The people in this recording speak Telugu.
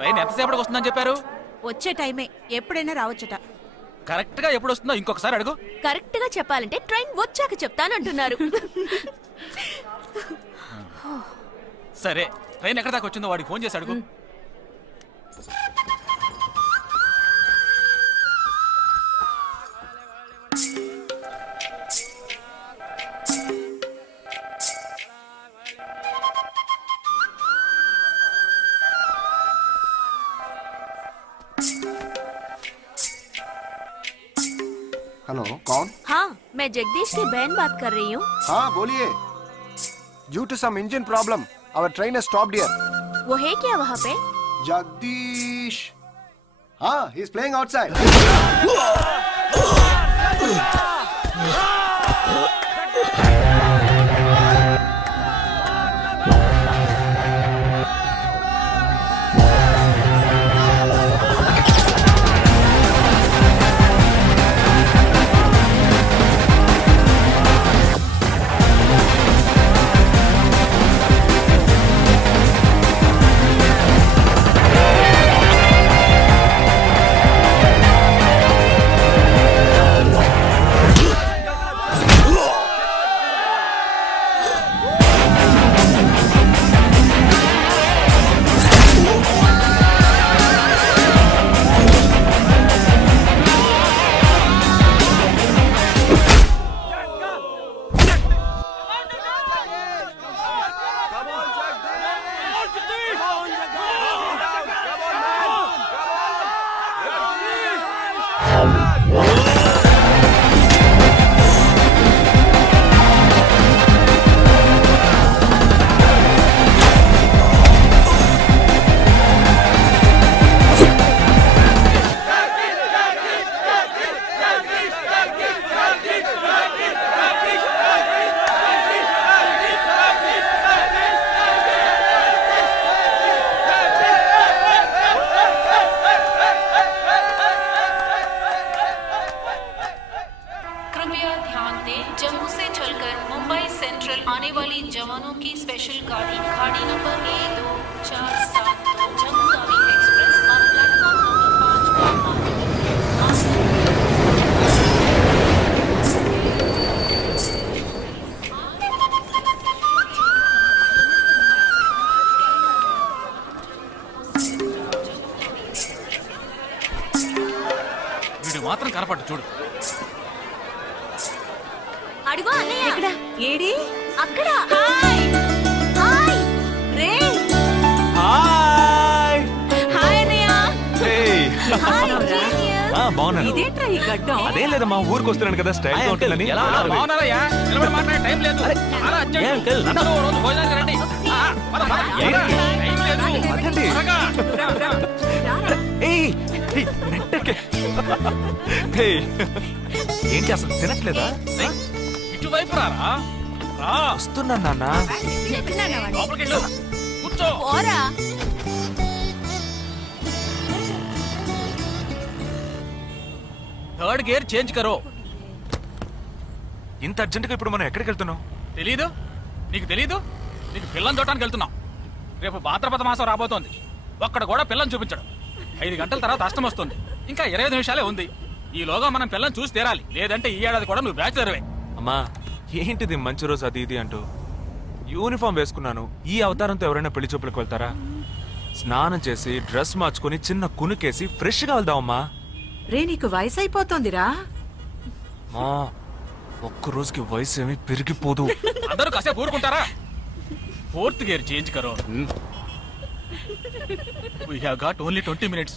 ట్రైన్ ఎంతసేపటికి వస్తుందని చెప్పారు? వచ్చే టైమే, ఎప్పుడైనా రావచ్చట. కరెక్ట్ గా ఎప్పుడు వస్తుందో ఇంకొకసారి అడుగు. కరెక్ట్ గా చెప్పాలంటే ట్రైన్ వచ్చాక చెప్తానంటున్నారు. సరే, ట్రైన్ ఎక్కడ దాకా వచ్చిందో వాడికి ఫోన్ చేసి అడుగు. हेलो, कौन? हाँ, मैं जगदीश की बहन बात कर रही हूँ। हाँ बोलिए। Due to some engine problem our train has stopped here. वो है क्या वहाँ पे? जगदीश, हाँ, ही इज प्लेइंग आउटसाइड। మాత్రం కనపడు చూడు. అడుగు అన్నయ్య. ఎక్కడ? ఏడి? అక్కడ. హాయ్ హాయ్ రే. హాయ్ హాయ్ అన్నయ్య. Hey hi genius. బాగున్నాను. ఇదేంట్రా ఈ గడ్డం? అదేం లేదమ్మా, ఊరికి వస్తున్నాను కదా, స్టైల్ గా ఉంటుందని. బాగున్నారయ్యా, నిలబడి మాట్లాడే టైం లేదు. అలా అర్జెంట్. అందరూ ఓ రోజు భోజనానికి రండి. పద, పద. టైం లేదు. అదండి. త్వరగా. ఏయ్, నెట్టకే. ఏంటి అసలు తినట్లేదా? ఇటువైపు రారా. వస్తున్నా నాన్న. లోపలికి వెళ్ళు. కూర్చో. పోరా. థర్డ్ గేర్ చేంజ్ కరో. ఇంత అర్జెంటుగా ఇప్పుడు మనం ఎక్కడికి వెళ్తున్నాం? తెలీదు? నీకు తెలీదు? నీకు పిల్లని చూడటానికి వెళ్తున్నాం. రేపు భాద్రపద మాసం రాబోతోంది. ఒక్కడ కూడా పిల్లని చూపించడం. 5 గంటల తర్వాత అష్టం వస్తుంది. ఇంకా 25 నిమిషాలే ఉంది. ఈలోగా మనం పిల్లని చూసి తీరాలి. లేదంటే ఈ ఏడాది కూడా నువ్వు బ్యాచిలర్వే. అమ్మా, ఏంటిది మంచి రోజు అది ఇది అంటూ? యూనిఫామ్ వేసుకున్నాను. ఈ అవతారంతో ఎవరైనా పెళ్లి చూపులకు వెళ్తారా? స్నానం చేసి డ్రెస్ మార్చుకుని చిన్న కునుకేసి ఫ్రెష్ గా వెళ్దామమ్మా. రే, నీకు వయసు అయిపోతుందిరా. ఒక్క రోజుకి వయసు ఏమి పెరిగిపోదు. అందరూ కాసేపు ఊరుకుంటారా? ఫోర్త్ గేర్ చేంజ్ కరో. We have got only 20 minutes.